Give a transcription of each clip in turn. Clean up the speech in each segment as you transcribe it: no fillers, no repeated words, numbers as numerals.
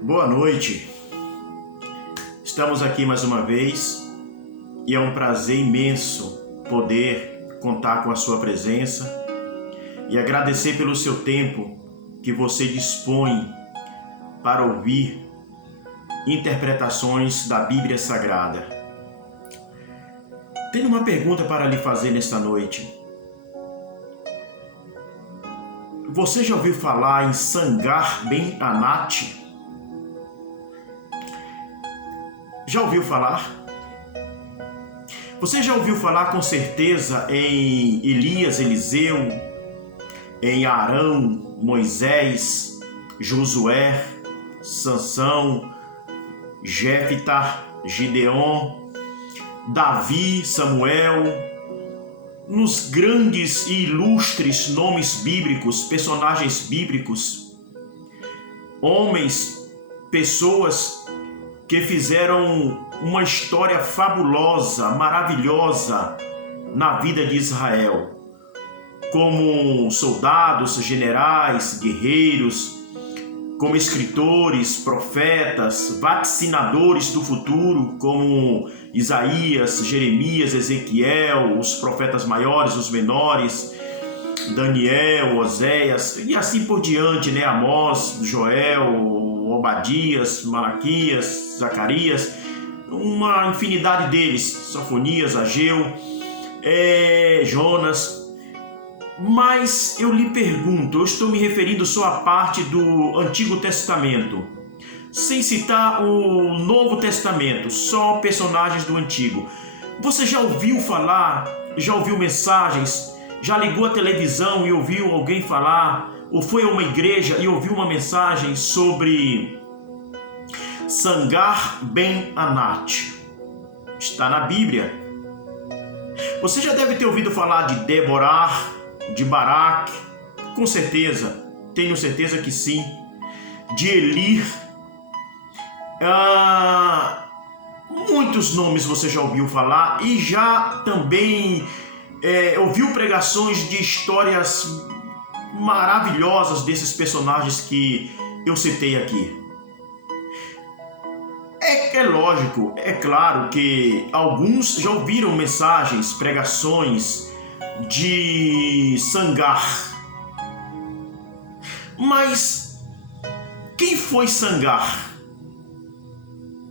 Boa noite, estamos aqui mais uma vez e é um prazer imenso poder contar com a sua presença e agradecer pelo seu tempo que você dispõe para ouvir interpretações da Bíblia Sagrada. Tenho uma pergunta para lhe fazer nesta noite. Você já ouviu falar em Sangar Ben Anat? Já ouviu falar? Você já ouviu falar com certeza em Elias, Eliseu, em Arão, Moisés, Josué, Sansão, Jefta, Gideon, Davi, Samuel, nos grandes e ilustres nomes bíblicos, personagens bíblicos, homens, pessoas que fizeram uma história fabulosa, maravilhosa na vida de Israel, como soldados, generais, guerreiros, como escritores, profetas, vaticinadores do futuro, como Isaías, Jeremias, Ezequiel, os profetas maiores, os menores, Daniel, Oséias, e assim por diante, né? Amós, Joel, Obadias, Malaquias, Zacarias, uma infinidade deles, Sofonias, Ageu, Jonas. Mas eu lhe pergunto, eu estou me referindo só à parte do Antigo Testamento, sem citar o Novo Testamento, só personagens do Antigo. Você já ouviu falar, já ouviu mensagens, já ligou a televisão e ouviu alguém falar, ou foi a uma igreja e ouviu uma mensagem sobre Sangar Ben Anat? Está na Bíblia. Você já deve ter ouvido falar de Débora, de Baraque, com certeza, tenho certeza que sim, de Elir, muitos nomes você já ouviu falar e já também ouviu pregações de histórias maravilhosas desses personagens que eu citei aqui. É lógico, é claro que alguns já ouviram mensagens, pregações de Sangar. Mas quem foi Sangar?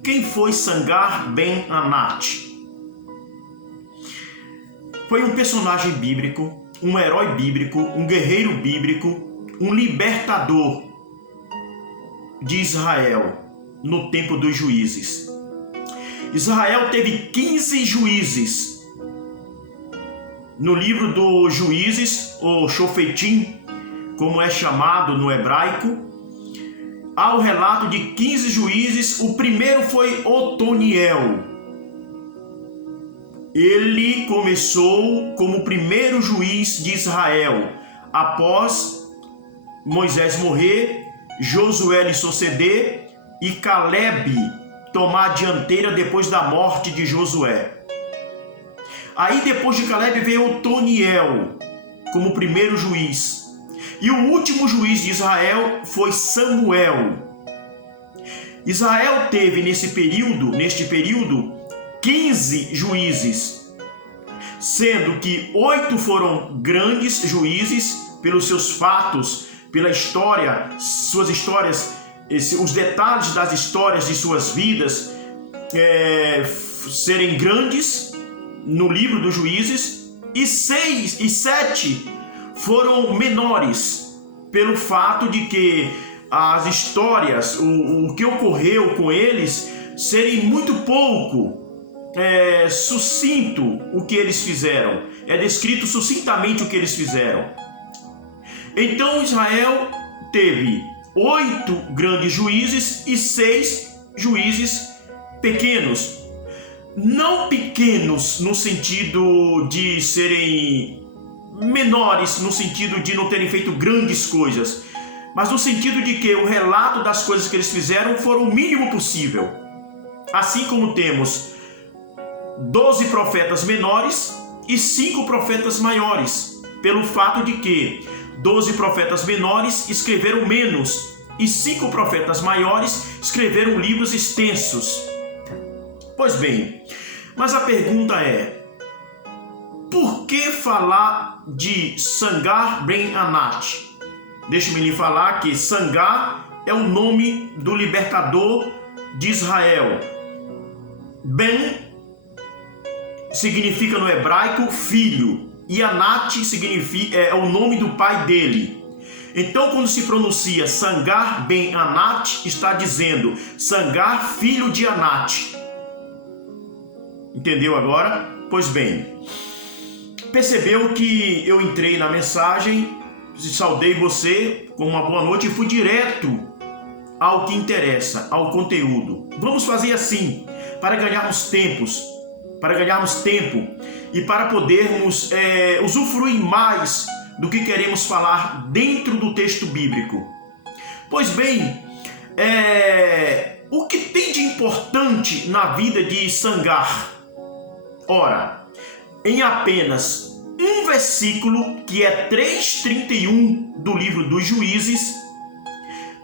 Quem foi Sangar Ben Anat? Foi um personagem bíblico, um herói bíblico, um guerreiro bíblico, um libertador de Israel no tempo dos juízes. Israel teve 15 juízes. No livro dos Juízes, ou Shofetim, como é chamado no hebraico, há o relato de 15 juízes. O primeiro foi Otoniel. Ele começou como o primeiro juiz de Israel. Após Moisés morrer, Josué lhe suceder e Caleb tomar a dianteira depois da morte de Josué. Aí depois de Caleb veio Otoniel como primeiro juiz. E o último juiz de Israel foi Samuel. Israel teve neste período 15 juízes, sendo que 8 foram grandes juízes pelos seus fatos, pela história, suas histórias, os detalhes das histórias de suas vidas serem grandes no livro dos Juízes, e 7 foram menores, pelo fato de que as histórias, o que ocorreu com eles, serem muito pouco sucinto o que eles fizeram. É descrito sucintamente o que eles fizeram. Então Israel teve 8 grandes juízes e 6 juízes pequenos. Não pequenos no sentido de serem menores, no sentido de não terem feito grandes coisas, mas no sentido de que o relato das coisas que eles fizeram foram o mínimo possível. Assim como temos 12 profetas menores e 5 profetas maiores, pelo fato de que 12 profetas menores escreveram menos e 5 profetas maiores escreveram livros extensos. Pois bem, mas a pergunta é: por que falar de Sangar ben Anat? Deixe-me lhe falar que Sangar é o nome do libertador de Israel. Ben significa no hebraico filho, e Anat é o nome do pai dele. Então, quando se pronuncia Sangar ben Anat, está dizendo Sangar, filho de Anat. Entendeu agora? Pois bem, percebeu que eu entrei na mensagem, saudei você com uma boa noite e fui direto ao que interessa, ao conteúdo. Vamos fazer assim, para ganharmos tempo e para podermos usufruir mais do que queremos falar dentro do texto bíblico. Pois bem, o que tem de importante na vida de Sangar? Ora, em apenas um versículo, que é 3:31 do livro dos Juízes,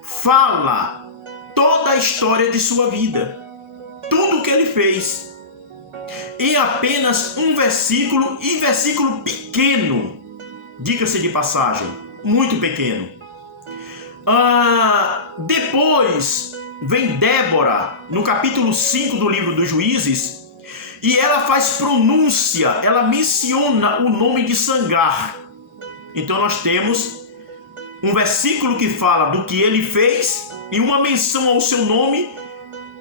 fala toda a história de sua vida, tudo o que ele fez. Em apenas um versículo, e versículo pequeno, diga-se de passagem, muito pequeno. Depois vem Débora, no capítulo 5 do livro dos Juízes, e ela faz pronúncia, ela menciona o nome de Sangar. Então nós temos um versículo que fala do que ele fez e uma menção ao seu nome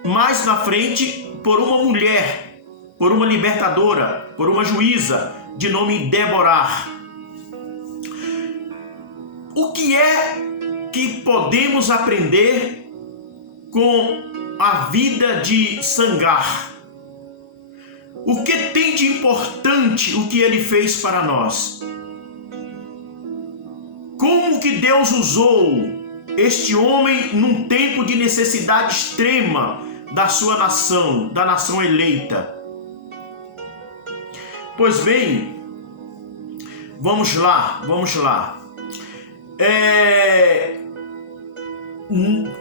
mais na frente por uma mulher, por uma libertadora, por uma juíza de nome Débora. O que é que podemos aprender com a vida de Sangar? O que tem de importante o que ele fez para nós? Como que Deus usou este homem num tempo de necessidade extrema da sua nação, da nação eleita? Pois bem, vamos lá.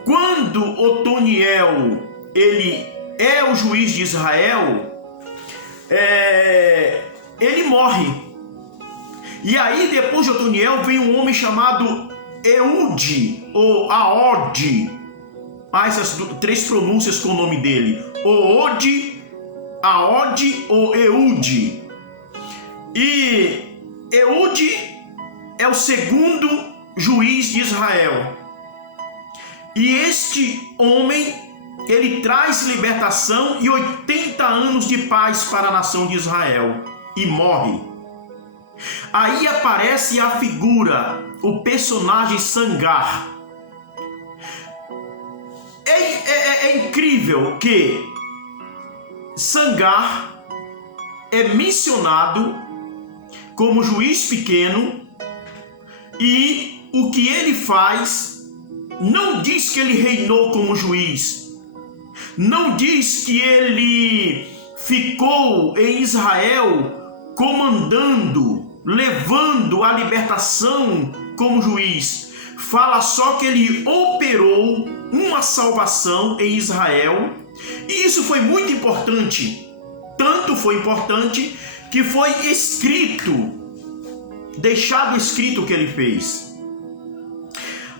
Quando Otoniel ele é o juiz de Israel, ele morre. E aí, depois de Otoniel, vem um homem chamado Eude ou Aode. Essas 3 pronúncias com o nome dele: Oode, Aode ou Eude. E Eude é o segundo juiz de Israel. E este homem, ele traz libertação e 80 anos de paz para a nação de Israel e morre. Aí aparece a figura, o personagem Sangar. É incrível que Sangar é mencionado como juiz pequeno, e o que ele faz não diz que ele reinou como juiz, não diz que ele ficou em Israel comandando, levando a libertação como juiz. Fala só que ele operou uma salvação em Israel, e isso foi muito importante. Tanto foi importante que foi deixado escrito o que ele fez.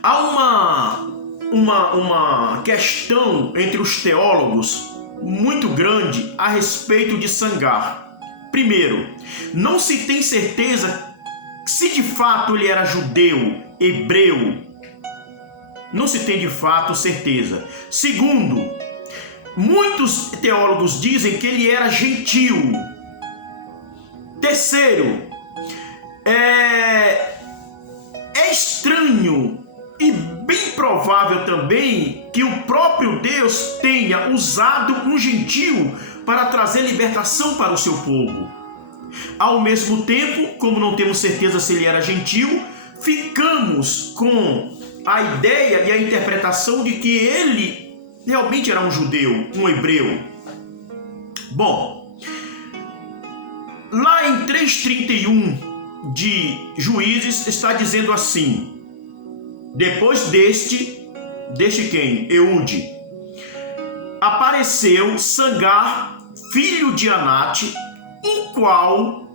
Há uma questão entre os teólogos muito grande a respeito de Sangar. Primeiro, não se tem certeza se de fato ele era judeu, hebreu. Não se tem de fato certeza. Segundo, muitos teólogos dizem que ele era gentil. Terceiro, é estranho e bem provável também que o próprio Deus tenha usado um gentil para trazer libertação para o seu povo. Ao mesmo tempo, como não temos certeza se ele era gentil, ficamos com a ideia e a interpretação de que ele realmente era um judeu, um hebreu. Bom, lá em 3:31 de Juízes está dizendo assim: depois deste deste quem? Eude, apareceu Sangar, filho de Anate, o qual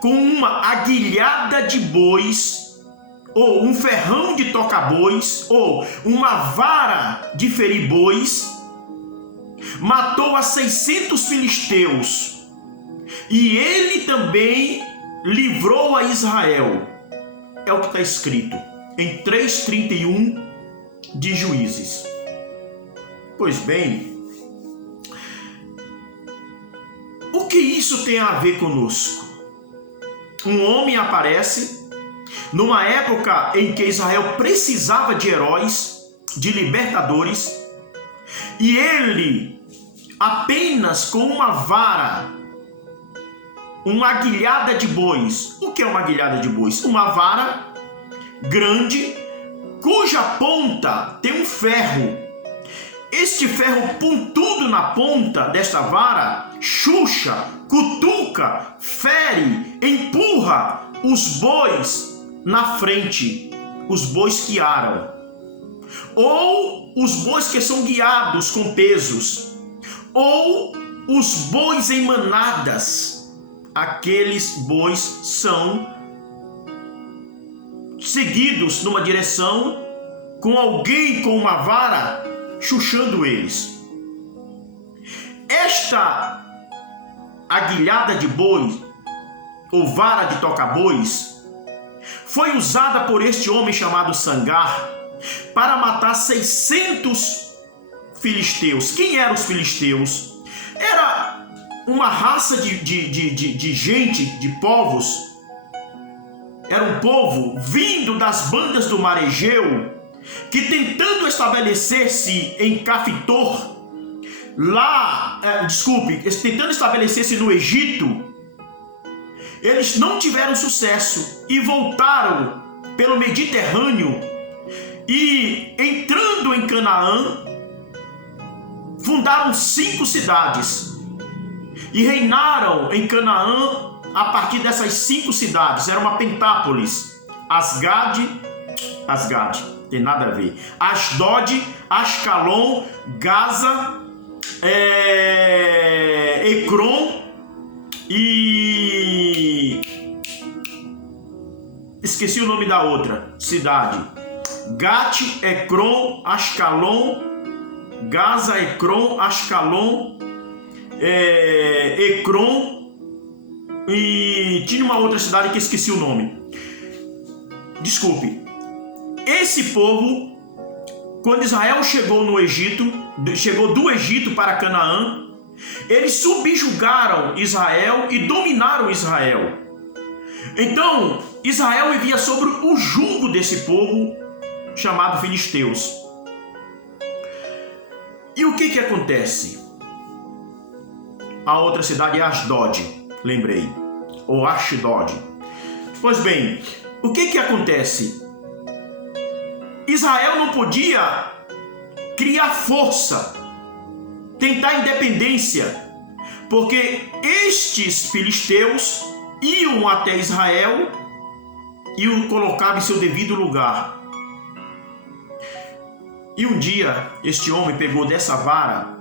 com uma aguilhada de bois, ou um ferrão de tocar bois, ou uma vara de ferir bois, matou a 600 filisteus, e ele também livrou a Israel. É o que está escrito em 3:31 de Juízes. Pois bem, o que isso tem a ver conosco? Um homem aparece numa época em que Israel precisava de heróis, de libertadores, e ele, apenas com uma vara, uma aguilhada de bois. O que é uma aguilhada de bois? Uma vara grande, cuja ponta tem um ferro. Este ferro pontudo na ponta desta vara chucha, cutuca, fere, empurra os bois na frente, os bois que aram, ou os bois que são guiados com pesos, ou os bois em manadas. Aqueles bois são seguidos numa direção com alguém com uma vara chuchando eles. Esta aguilhada de boi, ou vara de tocar bois, foi usada por este homem chamado Sangar para matar 600 filisteus. Quem eram os filisteus? Era uma raça de gente, de povos. Era um povo vindo das bandas do Mar Egeu, que tentando estabelecer-se em Cafitor, tentando estabelecer-se no Egito, eles não tiveram sucesso e voltaram pelo Mediterrâneo e, entrando em Canaã, fundaram 5 cidades e reinaram em Canaã a partir dessas 5 cidades. Era uma pentápolis: Asgade, tem nada a ver, Asdod, Ascalon, Gaza, Ecrom e... esqueci o nome da outra cidade. Gat, Ecrom, Ascalon, Gaza, Ecrom, Ascalon, Ecrom, e tinha uma outra cidade que esqueci o nome. Desculpe. Esse povo, quando Israel chegou no Egito, chegou do Egito para Canaã, eles subjugaram Israel e dominaram Israel. Então, Israel vivia sobre o jugo desse povo chamado filisteus. E o que acontece? A outra cidade é Asdod, lembrei, ou Ashdod. Pois bem, o que acontece? Israel não podia criar força, tentar independência, porque estes filisteus iam até Israel e o colocavam em seu devido lugar. E um dia, este homem pegou dessa vara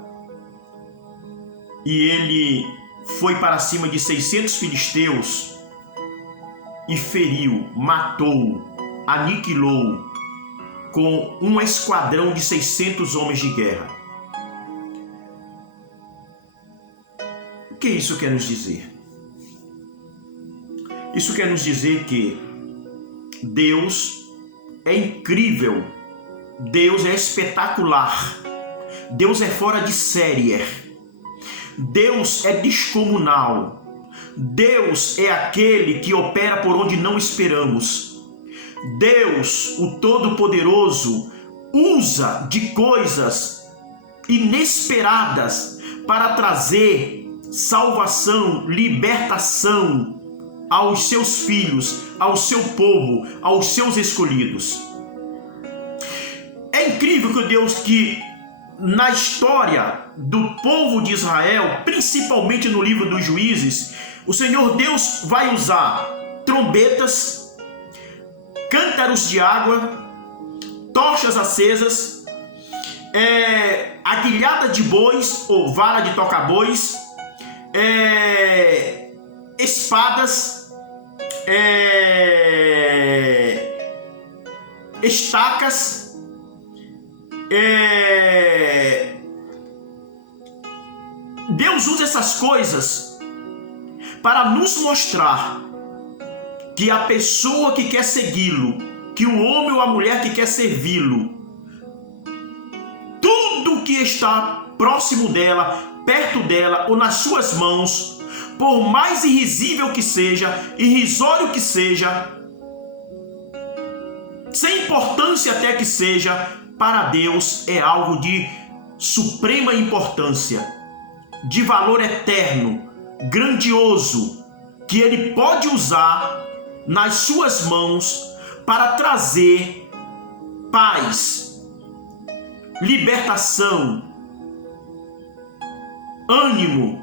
e ele foi para cima de 600 filisteus e feriu, matou, aniquilou com um esquadrão de 600 homens de guerra. O que isso quer nos dizer? Isso quer nos dizer que Deus é incrível, Deus é espetacular, Deus é fora de série, Deus é descomunal, Deus é aquele que opera por onde não esperamos. Deus, o Todo-Poderoso, usa de coisas inesperadas para trazer salvação, libertação aos seus filhos, ao seu povo, aos seus escolhidos. É incrível que Deus, que na história do povo de Israel, principalmente no livro dos Juízes, o Senhor Deus vai usar trombetas, cântaros de água, tochas acesas, aguilhada de bois ou vara de toca-bois, espadas, estacas, Deus usa essas coisas para nos mostrar que a pessoa que quer segui-lo, que o homem ou a mulher que quer servi-lo, tudo que está próximo dela, perto dela ou nas suas mãos, por mais irrisível que seja, irrisório que seja, sem importância até que seja, para Deus é algo de suprema importância, de valor eterno, grandioso, que Ele pode usar nas suas mãos para trazer paz, libertação, ânimo,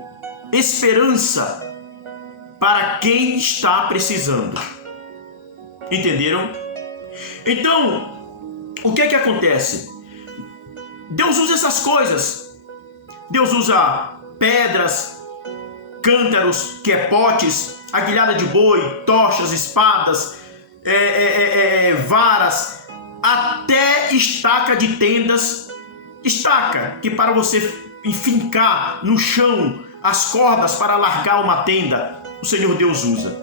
esperança para quem está precisando. Entenderam? Então, o que é que acontece? Deus usa essas coisas. Deus usa pedras, cântaros, potes, aguilhada de boi, tochas, espadas, varas, até estaca de tendas. Estaca, que para você fincar no chão as cordas para largar uma tenda, o Senhor Deus usa.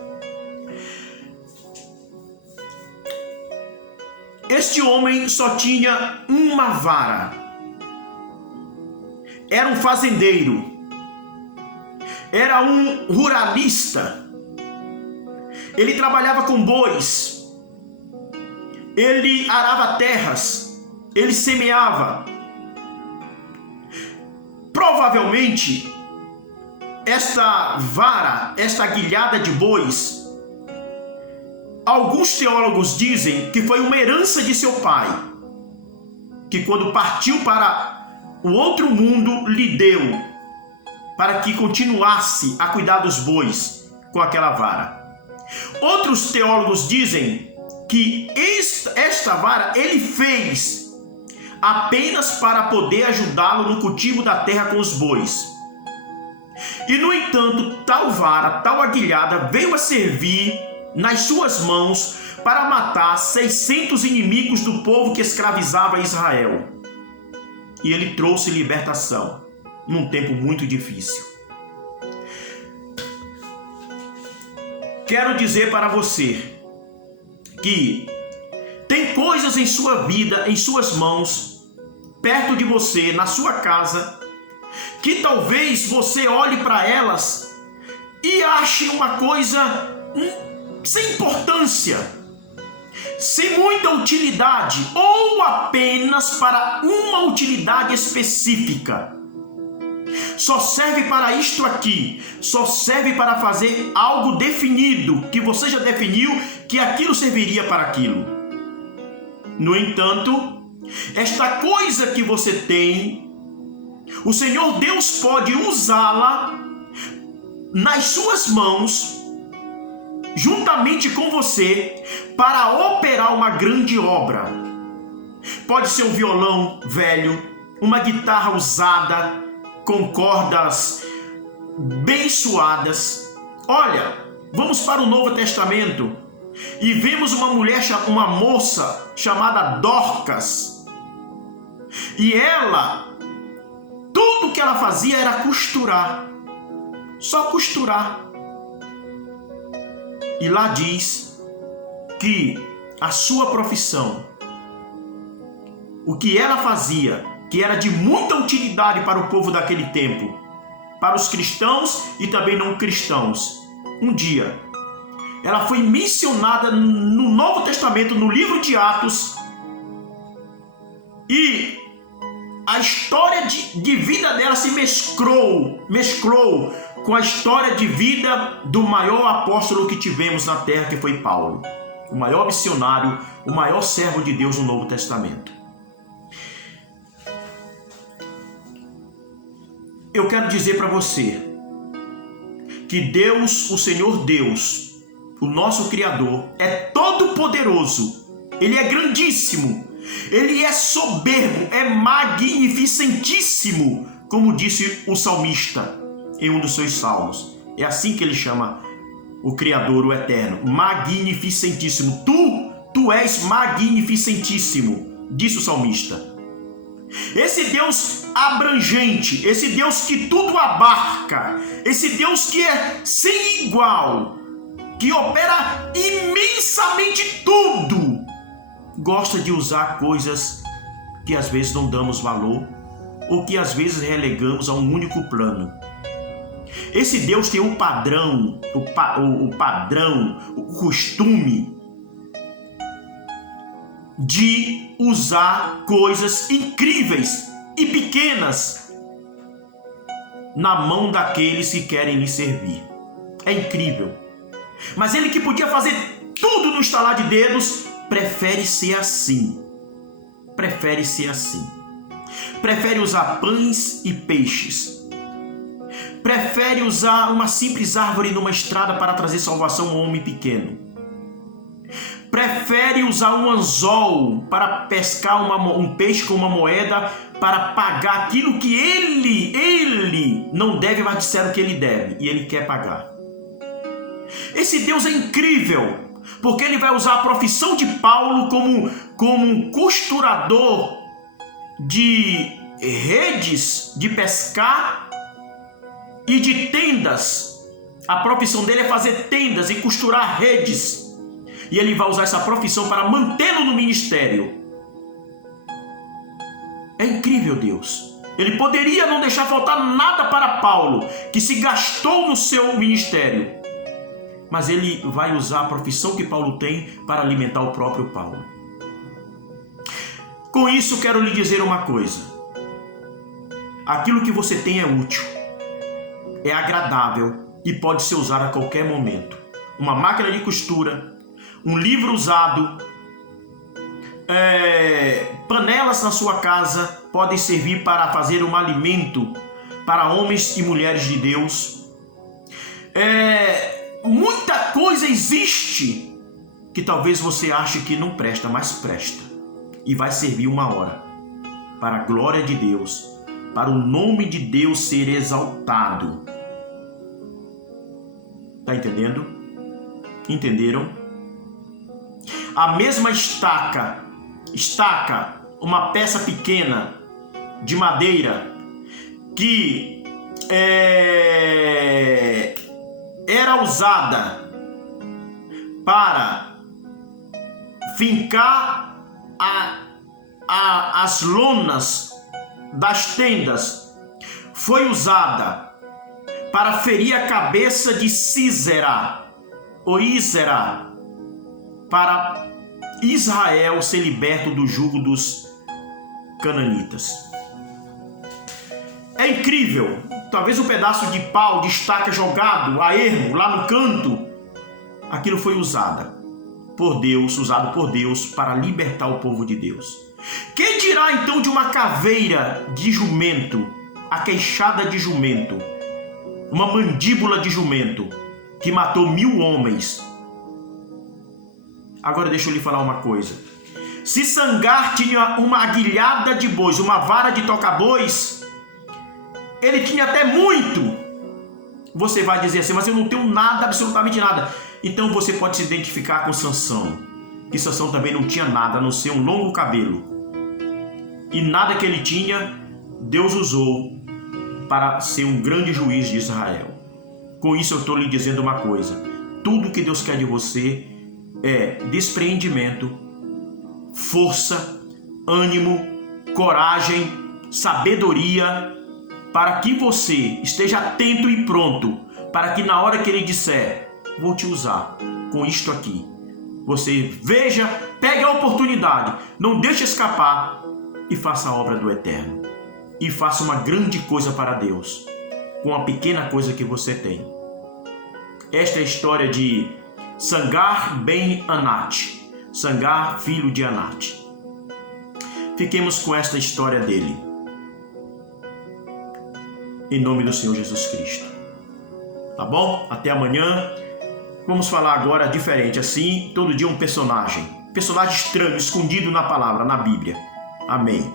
Este homem só tinha uma vara. Era um fazendeiro. Era um ruralista. Ele trabalhava com bois. Ele arava terras. Ele semeava. Provavelmente, esta vara, esta aguilhada de bois, alguns teólogos dizem que foi uma herança de seu pai, que quando partiu para o outro mundo lhe deu, para que continuasse a cuidar dos bois com aquela vara. Outros teólogos dizem que esta vara ele fez apenas para poder ajudá-lo no cultivo da terra com os bois. E no entanto, tal vara, tal aguilhada veio a servir nas suas mãos para matar 600 inimigos do povo que escravizava Israel. E ele trouxe libertação num tempo muito difícil. Quero dizer para você que tem coisas em sua vida, em suas mãos, perto de você, na sua casa, que talvez você olhe para elas e ache uma coisa sem importância, sem muita utilidade, ou apenas para uma utilidade específica. Só serve para isto aqui, só serve para fazer algo definido, que você já definiu que aquilo serviria para aquilo. No entanto, esta coisa que você tem, o Senhor Deus pode usá-la nas suas mãos, juntamente com você, para operar uma grande obra. Pode ser um violão velho, uma guitarra usada, com cordas bem suadas. Olha, vamos para o Novo Testamento e vemos uma moça chamada Dorcas. E ela, tudo que ela fazia era costurar, só costurar. E lá diz que a sua profissão, o que ela fazia, que era de muita utilidade para o povo daquele tempo, para os cristãos e também não cristãos. Um dia, ela foi mencionada no Novo Testamento, no livro de Atos, e a história de vida dela se mesclou com a história de vida do maior apóstolo que tivemos na terra, que foi Paulo, o maior missionário, o maior servo de Deus no Novo Testamento. Eu quero dizer para você que Deus, o Senhor Deus, o nosso Criador, é todo poderoso. Ele é grandíssimo. Ele é soberbo, é magnificentíssimo, como disse o salmista em um dos seus salmos. É assim que ele chama o Criador, o Eterno, magnificentíssimo. Tu és magnificentíssimo, disse o salmista. Esse Deus abrangente, esse Deus que tudo abarca, esse Deus que é sem igual, que opera imensamente tudo, gosta de usar coisas que às vezes não damos valor ou que às vezes relegamos a um único plano. Esse Deus tem um padrão, o costume de usar coisas incríveis e pequenas na mão daqueles que querem lhe servir. É incrível. Mas ele que podia fazer tudo no estalar de dedos, prefere ser assim. Prefere ser assim. Prefere usar pães e peixes. Prefere usar uma simples árvore numa estrada para trazer salvação a um homem pequeno. Prefere usar um anzol para pescar um peixe com uma moeda para pagar aquilo que ele não deve, mas disseram que ele deve e ele quer pagar. Esse Deus é incrível, porque ele vai usar a profissão de Paulo como um costurador de redes de pescar e de tendas. A profissão dele é fazer tendas e costurar redes. E ele vai usar essa profissão para mantê-lo no ministério. É incrível, Deus. Ele poderia não deixar faltar nada para Paulo, que se gastou no seu ministério. Mas ele vai usar a profissão que Paulo tem para alimentar o próprio Paulo. Com isso, quero lhe dizer uma coisa. Aquilo que você tem é útil, é agradável e pode ser usado a qualquer momento. Uma máquina de costura, um livro usado, panelas na sua casa podem servir para fazer um alimento para homens e mulheres de Deus. Muita coisa existe que talvez você ache que não presta, mas presta. E vai servir uma hora para a glória de Deus, para o nome de Deus ser exaltado. Está entendendo? Entenderam? A mesma estaca, uma peça pequena de madeira que era usada para fincar as lonas das tendas, foi usada para ferir a cabeça de Sísera, para Israel ser liberto do jugo dos cananitas. É incrível. Talvez um pedaço de pau, de estaca jogado a ermo lá no canto, aquilo foi usado por Deus para libertar o povo de Deus. Quem dirá então de uma caveira de jumento, a queixada de jumento, uma mandíbula de jumento que matou 1000 homens? Agora deixa eu lhe falar uma coisa. Se Sangar tinha uma aguilhada de bois, uma vara de tocar bois, ele tinha até muito. Você vai dizer assim, mas eu não tenho nada, absolutamente nada. Então você pode se identificar com Sansão. Que Sansão também não tinha nada, a não ser um longo cabelo. E nada que ele tinha, Deus usou para ser um grande juiz de Israel. Com isso eu estou lhe dizendo uma coisa. Tudo que Deus quer de você é despreendimento, força, ânimo, coragem, sabedoria, para que você esteja atento e pronto, para que na hora que ele disser, vou te usar com isto aqui, você veja, pegue a oportunidade, não deixe escapar e faça a obra do Eterno. E faça uma grande coisa para Deus, com a pequena coisa que você tem. Esta é a história de Sangar ben Anat, Sangar, filho de Anat. Fiquemos com esta história dele. Em nome do Senhor Jesus Cristo. Tá bom? Até amanhã. Vamos falar agora diferente, assim, todo dia um personagem. personagem estranho, escondido na palavra, na Bíblia. Amém.